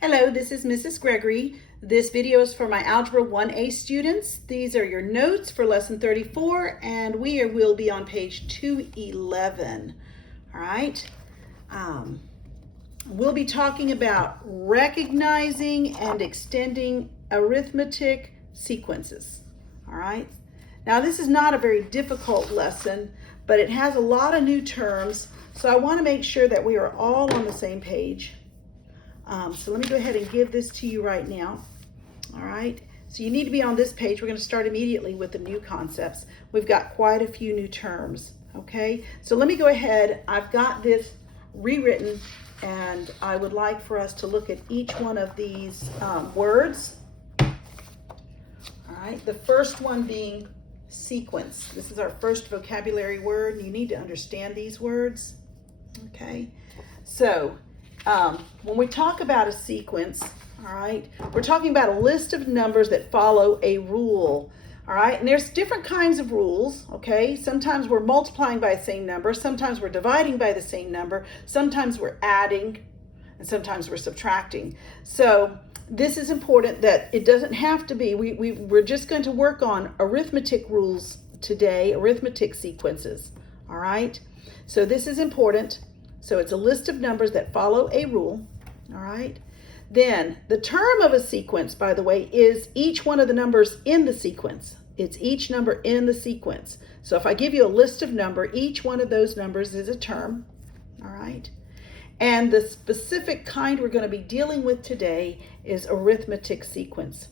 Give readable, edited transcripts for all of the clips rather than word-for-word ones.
Hello, this is Mrs. Gregory. This video is for my Algebra 1A students. These are your notes for lesson 34, and will be on page 211. All right. We'll be talking about recognizing and extending arithmetic sequences. All right. Now, this is not a very difficult lesson, but it has a lot of new terms, so I want to make sure that we are all on the same page. So let me go ahead and give this to you right now. All right, so you need to be on this page. We're going to start immediately with the new concepts. We've got quite a few new terms, okay? So let me go ahead. I've got this rewritten, and I would like for us to look at each one of these words. All right, the first one being sequence. This is our first vocabulary word. You need to understand these words, okay? So when we talk about a sequence, all right, we're talking about a list of numbers that follow a rule, all right? And there's different kinds of rules, okay? Sometimes we're multiplying by the same number, sometimes we're dividing by the same number, sometimes we're adding, and sometimes we're subtracting. So this is important that it doesn't have to be, we're just going to work on arithmetic rules today, arithmetic sequences, all right? So this is important. So it's a list of numbers that follow a rule, all right? Then the term of a sequence, by the way, is each one of the numbers in the sequence. It's each number in the sequence. So if I give you a list of numbers, each one of those numbers is a term, all right? And the specific kind we're going to be dealing with today is arithmetic sequence.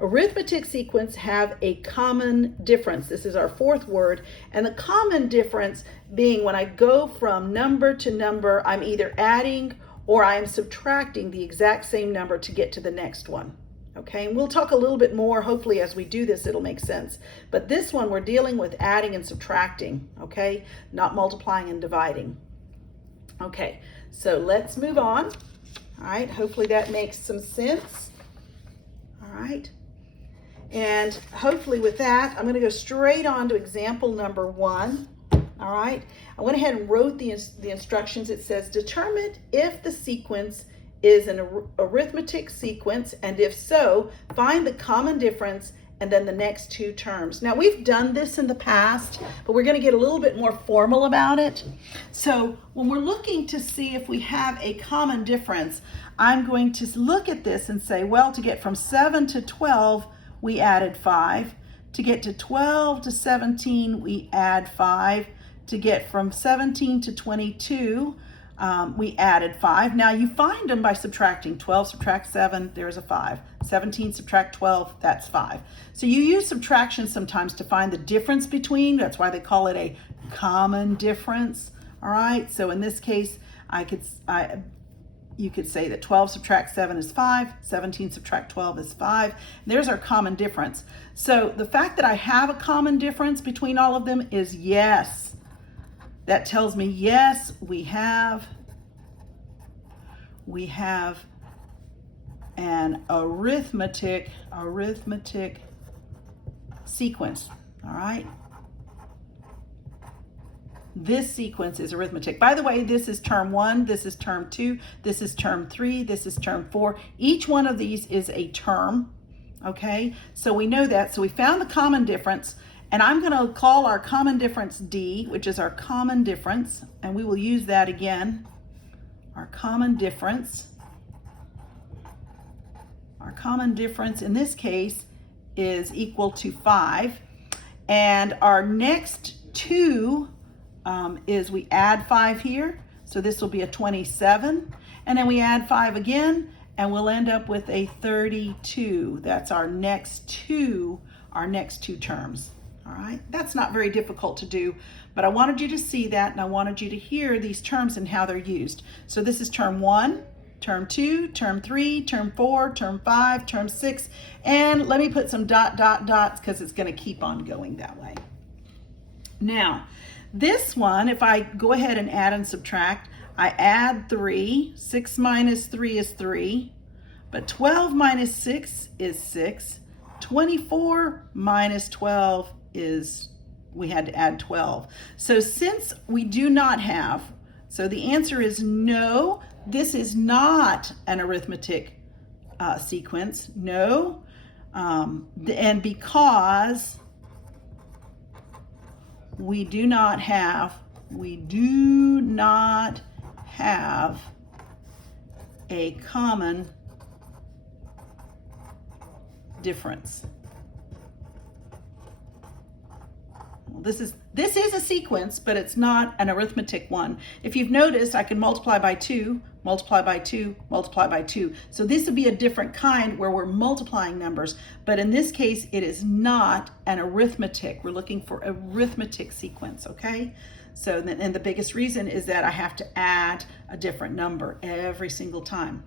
Arithmetic sequence have a common difference. This is our fourth word, and the common difference being when I go from number to number, I'm either adding or I am subtracting the exact same number to get to the next one. Okay, and we'll talk a little bit more, hopefully as we do this it'll make sense. But this one we're dealing with adding and subtracting, okay, not multiplying and dividing. Okay, so let's move on. All right, hopefully that makes some sense. All right. And hopefully with that, I'm going to go straight on to example number 1. All right. I went ahead and wrote the instructions. It says, determine if the sequence is an arithmetic sequence, and if so, find the common difference and then the next two terms. Now, we've done this in the past, but we're going to get a little bit more formal about it. So when we're looking to see if we have a common difference, I'm going to look at this and say, well, to get from 7 to 12, we added 5. To get to 12 to 17, we add 5. To get from 17 to 22, we added 5. Now you find them by subtracting. 12 subtract 7, there's a 5. 17 subtract 12, that's 5. So you use subtraction sometimes to find the difference between. That's why they call it a common difference. All right, so in this case, you could say that 12 subtract 7 is 5, 17 subtract 12 is 5. There's our common difference. So the fact that I have a common difference between all of them is yes. That tells me yes, we have an arithmetic sequence, all right? This sequence is arithmetic. By the way, this is term 1, this is term 2, this is term 3, this is term 4. Each one of these is a term, okay? So we know that. So we found the common difference, and I'm going to call our common difference D, which is our common difference, and we will use that again. Our common difference. Our common difference in this case is equal to 5, and our next two is we add 5 here, so this will be a 27, and then we add 5 again, and we'll end up with a 32. That's our next two terms. All right, that's not very difficult to do, but I wanted you to see that, and I wanted you to hear these terms and how they're used. So this is term 1, term 2, term 3, term 4, term 5, term 6, and let me put some dots because it's going to keep on going that way. Now, this one, if I go ahead and add and subtract, I add 3. 6 minus 3 is 3. But 12 minus 6 is 6. 24 minus 12 is, we had to add 12. So since we do not have, so the answer is no, this is not an arithmetic sequence? No. And because we do not have a common difference. Well, this is a sequence, but it's not an arithmetic one. If you've noticed, I can multiply by 2, multiply by 2, multiply by 2. So this would be a different kind where we're multiplying numbers, but in this case, it is not an arithmetic. We're looking for arithmetic sequence, okay? So, and the biggest reason is that I have to add a different number every single time.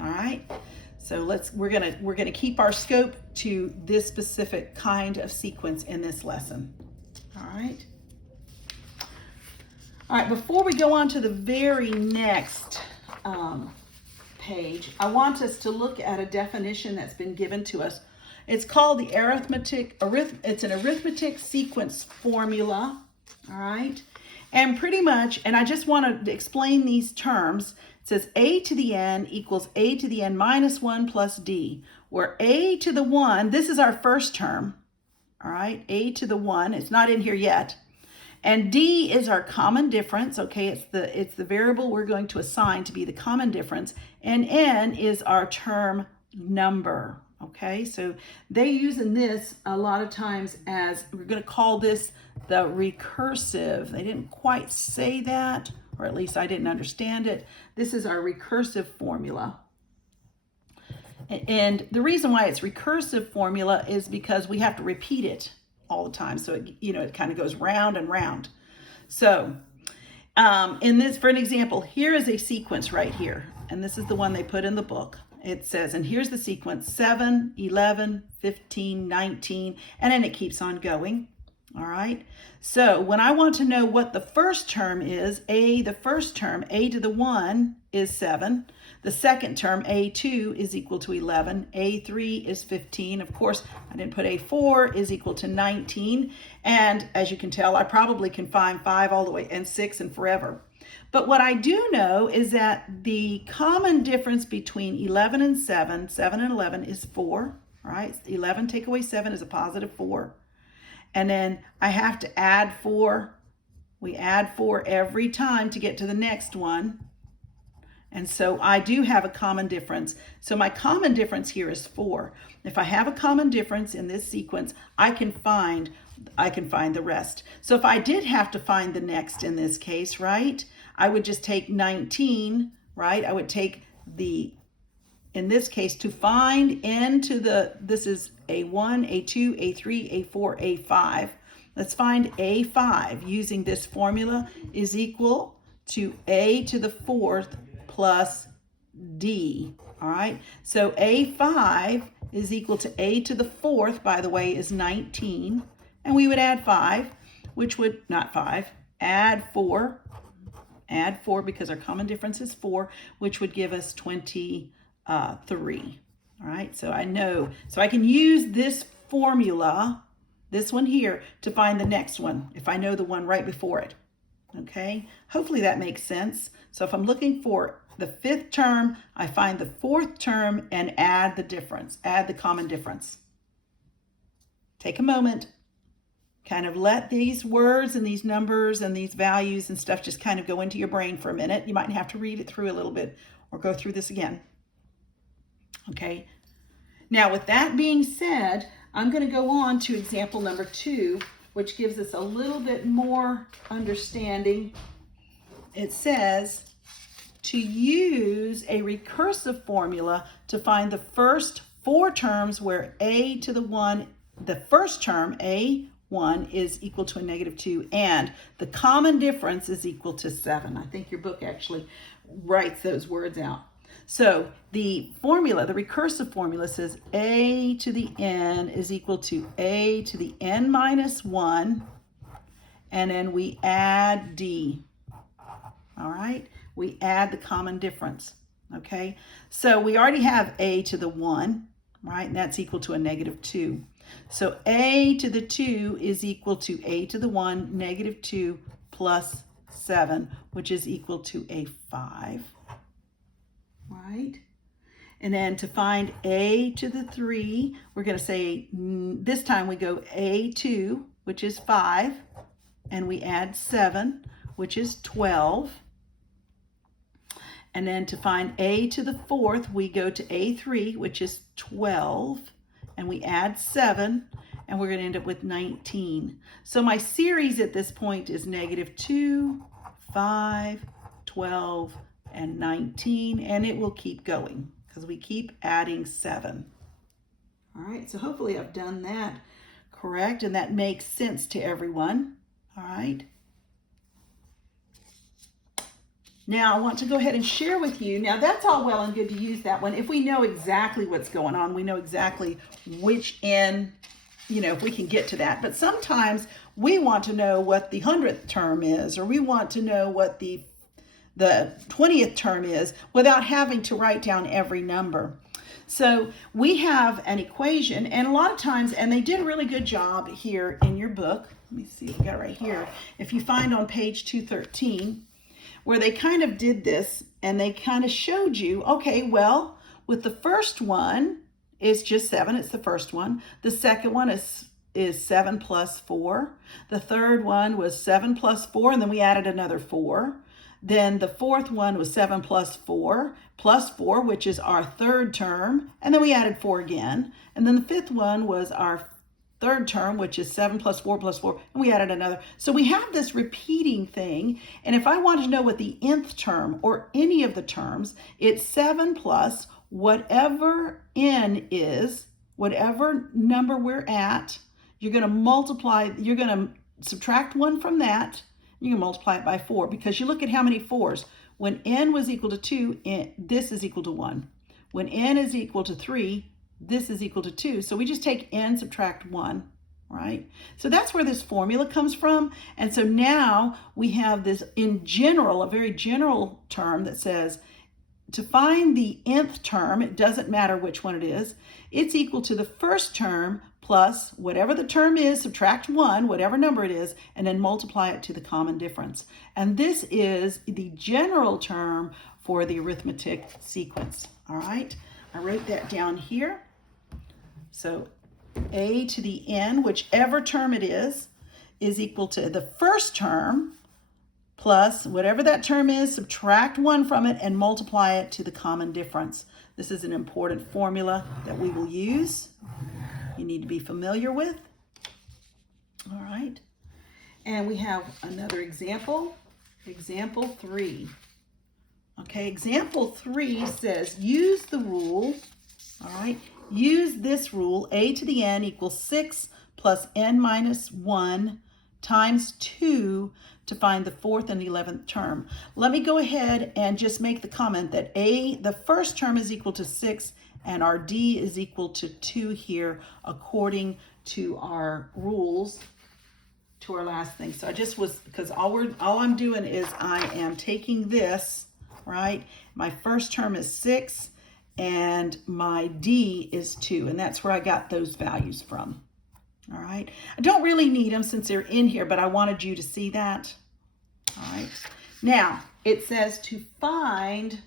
All right? So we're gonna keep our scope to this specific kind of sequence in this lesson. All right. All right, before we go on to the very next page, I want us to look at a definition that's been given to us. It's called the it's an arithmetic sequence formula, all right? And pretty much, and I just want to explain these terms. It says a to the n equals a to the n minus 1 plus d, where a to the 1, this is our first term, all right? A to the 1, it's not in here yet. And d is our common difference, okay? It's the variable we're going to assign to be the common difference. And n is our term number, okay? So they using this a lot of times as, we're going to call this the recursive. They didn't quite say that, or at least I didn't understand it. This is our recursive formula. And the reason why it's recursive formula is because we have to repeat it all the time. So, it kind of goes round and round. So in this, for an example, here is a sequence right here. And this is the one they put in the book. It says, and here's the sequence, 7, 11, 15, 19, and then it keeps on going. All right. So when I want to know what the first term is, the first term, a to the 1 is 7. The second term, a2 is equal to 11. a3 is 15. Of course, I didn't put a4 is equal to 19. And as you can tell, I probably can find 5 all the way and 6 and forever. But what I do know is that the common difference between 11 and 7, 7 and 11 is 4. All right. 11 take away 7 is a positive 4. And then I have to add 4. We add 4 every time to get to the next one. And so I do have a common difference. So my common difference here is 4. If I have a common difference in this sequence, I can find the rest. So if I did have to find the next in this case, right, I would just take 19, right? I would take in this case, to find this is A1, A2, A3, A4, A5. Let's find A5 using this formula is equal to A to the 4th plus D, all right? So A5 is equal to A to the 4th, by the way, is 19. And we would add 5, which would, not 5, add 4. Add 4 because our common difference is 4, which would give us 23. All right, so I know, so I can use this formula, this one here, to find the next one if I know the one right before it. Okay, hopefully that makes sense. So if I'm looking for the 5th term, I find the 4th term and add the difference, add the common difference. Take a moment, kind of let these words and these numbers and these values and stuff just kind of go into your brain for a minute. You might have to read it through a little bit or go through this again. Okay, now with that being said, I'm going to go on to example number 2, which gives us a little bit more understanding. It says to use a recursive formula to find the first 4 terms where a to the 1, the first term, a1, is equal to a negative 2, and the common difference is equal to 7. I think your book actually writes those words out. So the formula, the recursive formula says a to the n is equal to a to the n minus 1, and then we add d. All right, we add the common difference. Okay, so we already have a to the 1, right, and that's equal to a negative 2. So a to the 2 is equal to a to the 1, negative 2 plus 7, which is equal to a 5. Right? And then to find a to the 3, we're going to say, this time we go a2, which is 5, and we add 7, which is 12. And then to find a to the 4th, we go to a3, which is 12, and we add 7, and we're going to end up with 19. So my series at this point is -2, 5, 12, and 19, and it will keep going because we keep adding 7. All right, so hopefully I've done that correct and that makes sense to everyone. All right. Now I want to go ahead and share with you. Now that's all well and good to use that one. If we know exactly what's going on, we know exactly which n, if we can get to that. But sometimes we want to know what the 100th term is, or we want to know what the 20th term is without having to write down every number. So we have an equation, and a lot of times, and they did a really good job here in your book. Let me see if we got it right here. If you find on page 213, where they kind of did this, and they kind of showed you, okay, well, with the first one, it's just 7. It's the first one. The second one is 7 plus 4. The third one was 7 plus 4, and then we added another 4. Then the fourth one was 7 plus 4, which is our third term, and then we added 4 again. And then the fifth one was our third term, which is 7 plus 4 plus 4, and we added another. So we have this repeating thing, and if I wanted to know what the nth term or any of the terms, it's 7 plus whatever n is, whatever number we're at, you're going to multiply, you're going to subtract 1 from that, you can multiply it by 4, because you look at how many 4s. When n was equal to 2, this is equal to 1. When n is equal to 3, this is equal to 2. So we just take n, subtract 1, right? So that's where this formula comes from. And so now we have this, in general, a very general term that says, to find the nth term, it doesn't matter which one it is, it's equal to the first term plus whatever the term is, subtract 1, whatever number it is, and then multiply it to the common difference. And this is the general term for the arithmetic sequence. All right, I wrote that down here. So a to the n, whichever term it is equal to the first term plus whatever that term is, subtract 1 from it, and multiply it to the common difference. This is an important formula that we will use. You need to be familiar with. All right. And we have another example, example 3. Okay, example 3 says use the rule, all right, use this rule, a to the n equals 6 plus n minus 1 times 2 to find the 4th and 11th term. Let me go ahead and just make the comment that the first term is equal to 6 and our d is equal to 2 here according to our rules, to our last thing. So I just was, because all I'm doing is I am taking this, right? My first term is 6 and my d is 2, and that's where I got those values from. All right, I don't really need them since they're in here, but I wanted you to see that. All right, now it says to find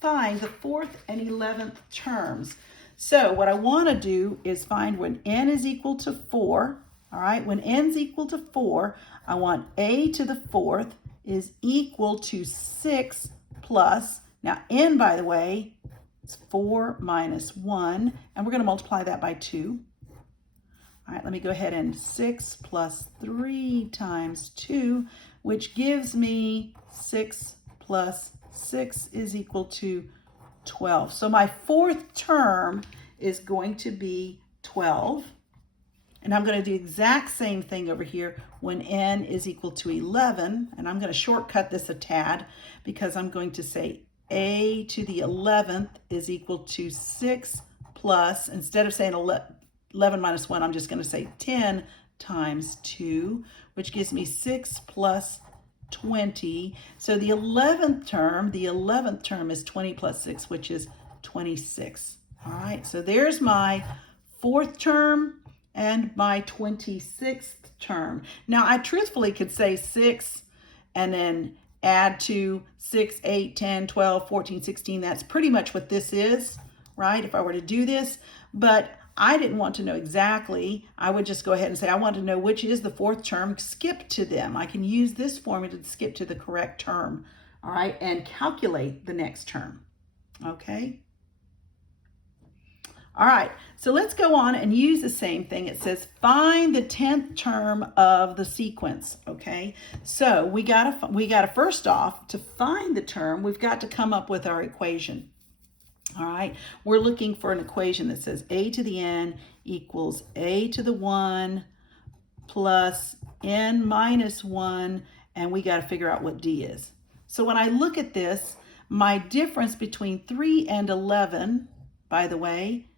the 4th and 11th terms. So what I want to do is find when n is equal to 4. All right, when n's equal to 4, I want a to the 4th is equal to 6 plus, now n, by the way, is 4 minus 1, and we're going to multiply that by 2. All right, let me go ahead and 6 plus 3 times 2, which gives me 6 plus 6 is equal to 12. So my 4th term is going to be 12. And I'm going to do the exact same thing over here when n is equal to 11. And I'm going to shortcut this a tad because I'm going to say a to the 11th is equal to 6 plus, instead of saying 11 minus 1, I'm just going to say 10 times 2, which gives me 6 plus 20. So the 11th term is 20 plus 6, which is 26. All right, so there's my 4th term and my 26th term. Now, I truthfully could say 6 and then add to 6, 8, 10, 12, 14, 16. That's pretty much what this is. right, if I were to do this, but I didn't want to know exactly. I would just go ahead and say, I want to know which is the fourth term, skip to them. I can use this formula to skip to the correct term, all right, and calculate the next term, okay? All right, so let's go on and use the same thing. It says find the 10th term of the sequence, okay? So we gotta first off, to find the term, we've got to come up with our equation. All right, we're looking for an equation that says a to the n equals a to the 1 plus n minus 1, and we got to figure out what d is. So when I look at this, my difference between 3 and 11, by the way,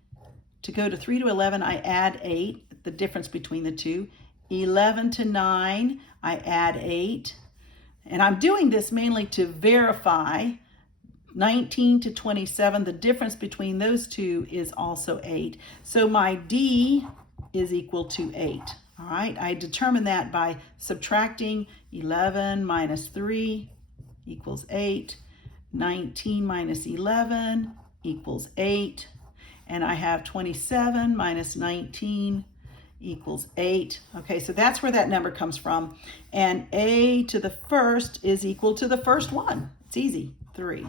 to go to 3 to 11, I add 8, the difference between the two. 11 to 9, I add 8. And I'm doing this mainly to verify 19 to 27, the difference between those two is also 8. So my D is equal to 8. All right, I determine that by subtracting 11 minus 3 equals 8. 19 minus 11 equals 8. And I have 27 minus 19 equals 8. Okay, so that's where that number comes from. And a to the first is equal to the first one. It's easy, 3.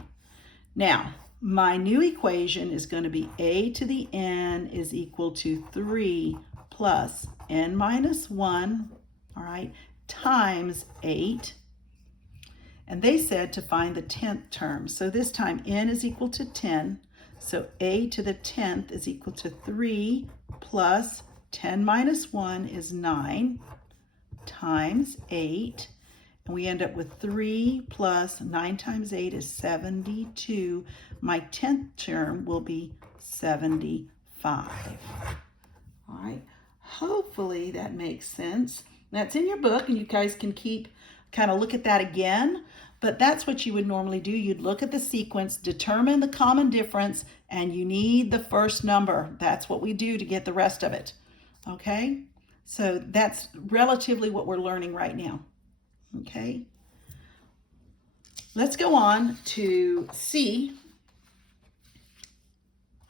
Now, my new equation is going to be a to the n is equal to 3 plus n minus 1, all right, times 8. And they said to find the 10th term. So this time n is equal to 10. So a to the 10th is equal to 3 plus 10 minus 1 is 9 times 8. And we end up with 3 plus 9 times 8 is 72. My 10th term will be 75. All right, hopefully that makes sense. That's in your book, and you guys can kind of look at that again. But that's what you would normally do. You'd look at the sequence, determine the common difference, and you need the first number. That's what we do to get the rest of it. Okay, so that's relatively what we're learning right now. Okay, let's go on to C.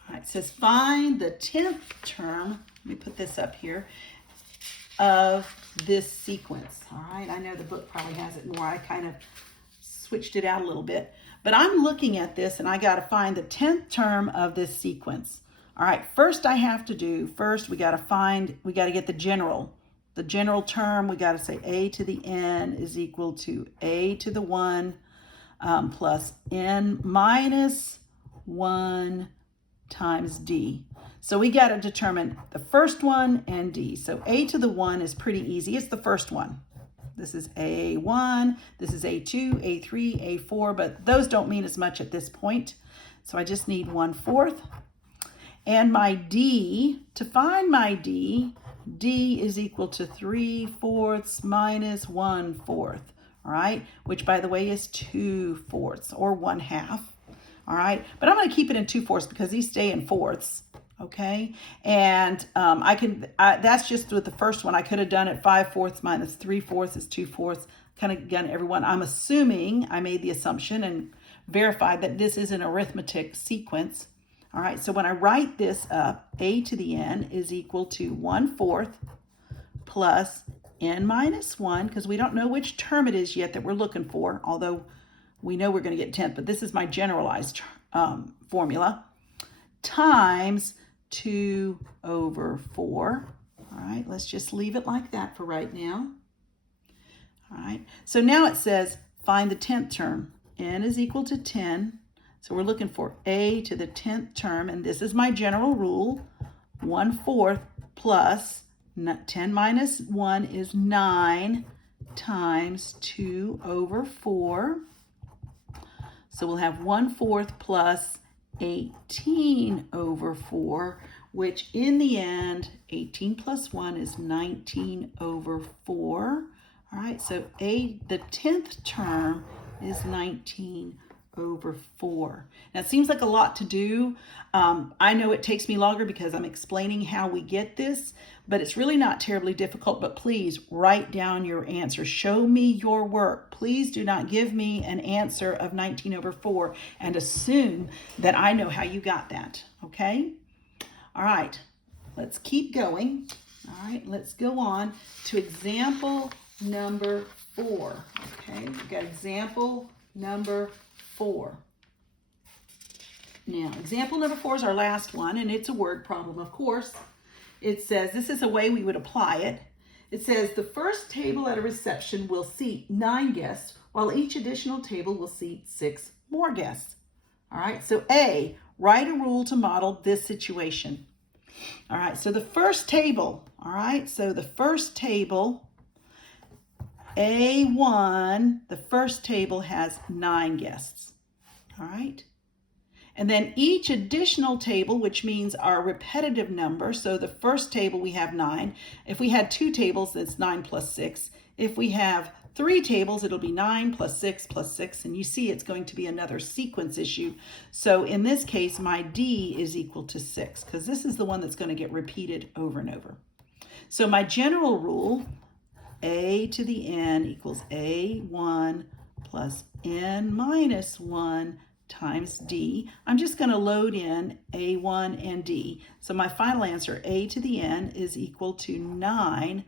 All right, it says find the 10th term, let me put this up here, of this sequence. All right, I know the book probably has it more. I kind of switched it out a little bit, but I'm looking at this and I got to find the 10th term of this sequence. All right, first we got to get the general. The general term, we got to say a to the n is equal to a to the 1 plus n minus 1 times d. So we got to determine the first one and d. So a to the 1 is pretty easy. It's the first one. This is A1, this is A2, A3, A4, but those don't mean as much at this point. So I just need 1/4. And my d, to find my d is equal to 3/4 minus 1/4, all right? Which, by the way, is 2/4 or 1/2, all right? But I'm going to keep it in 2/4 because these stay in fourths, okay? And that's just with the first one. I could have done it 5/4 minus 3/4 is 2/4, kind of done everyone. I'm assuming, I made the assumption and verified that this is an arithmetic sequence. All right, so when I write this up, a to the n is equal to 1/4 plus n minus 1, because we don't know which term it is yet that we're looking for, although we know we're going to get 10th, but this is my generalized formula, times 2/4. All right, let's just leave it like that for right now. All right, so now it says find the 10th term. N is equal to 10. So we're looking for a to the 10th term, and this is my general rule. 1/4 plus 10 minus 1 is 9 times 2/4. So we'll have 1/4 plus 18/4, which in the end, 18 plus 1 is 19/4. All right, so the 10th term is 19/4. over 4. Now it seems like a lot to do. I know it takes me longer because I'm explaining how we get this, but it's really not terribly difficult. But please write down your answer. Show me your work. Please do not give me an answer of 19 over 4 and assume that I know how you got that, okay? All right, let's keep going. All right, let's go on to example number 4, okay? We've got example number 4. Now, example number 4 is our last one, and it's a word problem, of course. It says, this is a way we would apply it. It says, the first table at a reception will seat 9 guests, while each additional table will seat 6 more guests. All right, so A, write a rule to model this situation. All right, so the first table, all right, so the first table, A1, the first table has 9 guests, all right? And then each additional table, which means our repetitive number, so the first table we have 9. If we had 2 tables, that's 9 plus 6. If we have 3 tables, it'll be 9 plus 6 plus 6, and you see it's going to be another sequence issue. So in this case, my D is equal to 6, because this is the one that's going to get repeated over and over. So my general rule, A to the N equals A1 plus N minus 1 times D. I'm just going to load in A1 and D. So my final answer, A to the N, is equal to 9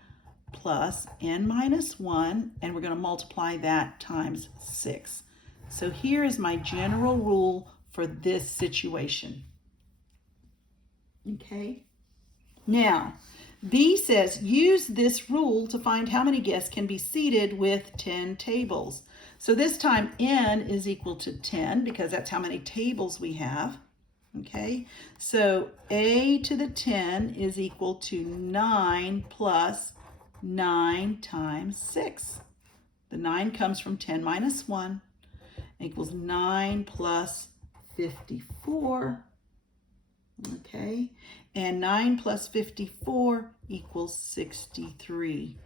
plus N minus 1, and we're going to multiply that times 6. So here is my general rule for this situation. Okay. Now, B says, use this rule to find how many guests can be seated with 10 tables. So this time N is equal to 10 because that's how many tables we have. Okay, so A to the 10 is equal to 9 plus 9 times 6. The 9 comes from 10 minus 1 equals 9 plus 54. Okay, and 9 plus 54 equals 63.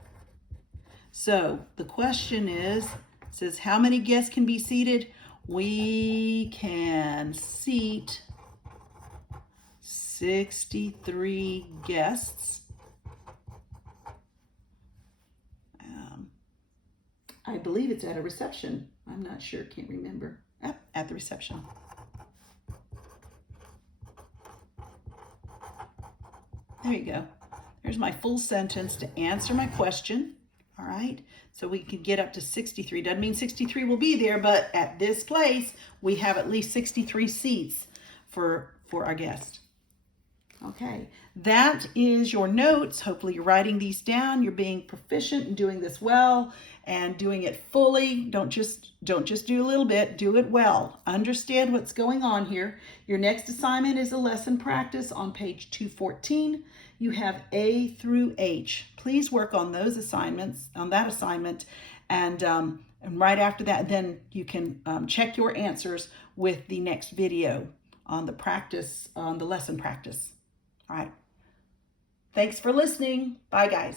So the question is, it says how many guests can be seated? We can seat 63 guests. I believe it's at a reception. I'm not sure, can't remember. At the reception. There you go. There's my full sentence to answer my question. All right, so we can get up to 63. Doesn't mean 63 will be there, but at this place, we have at least 63 seats for our guest. Okay, that is your notes. Hopefully you're writing these down. You're being proficient and doing this well and doing it fully. Don't just do a little bit, do it well. Understand what's going on here. Your next assignment is a lesson practice on page 214. You have A through H. Please work on those assignments, on that assignment, and right after that, then you can check your answers with the next video on the practice, on the lesson practice. All right. Thanks for listening. Bye, guys.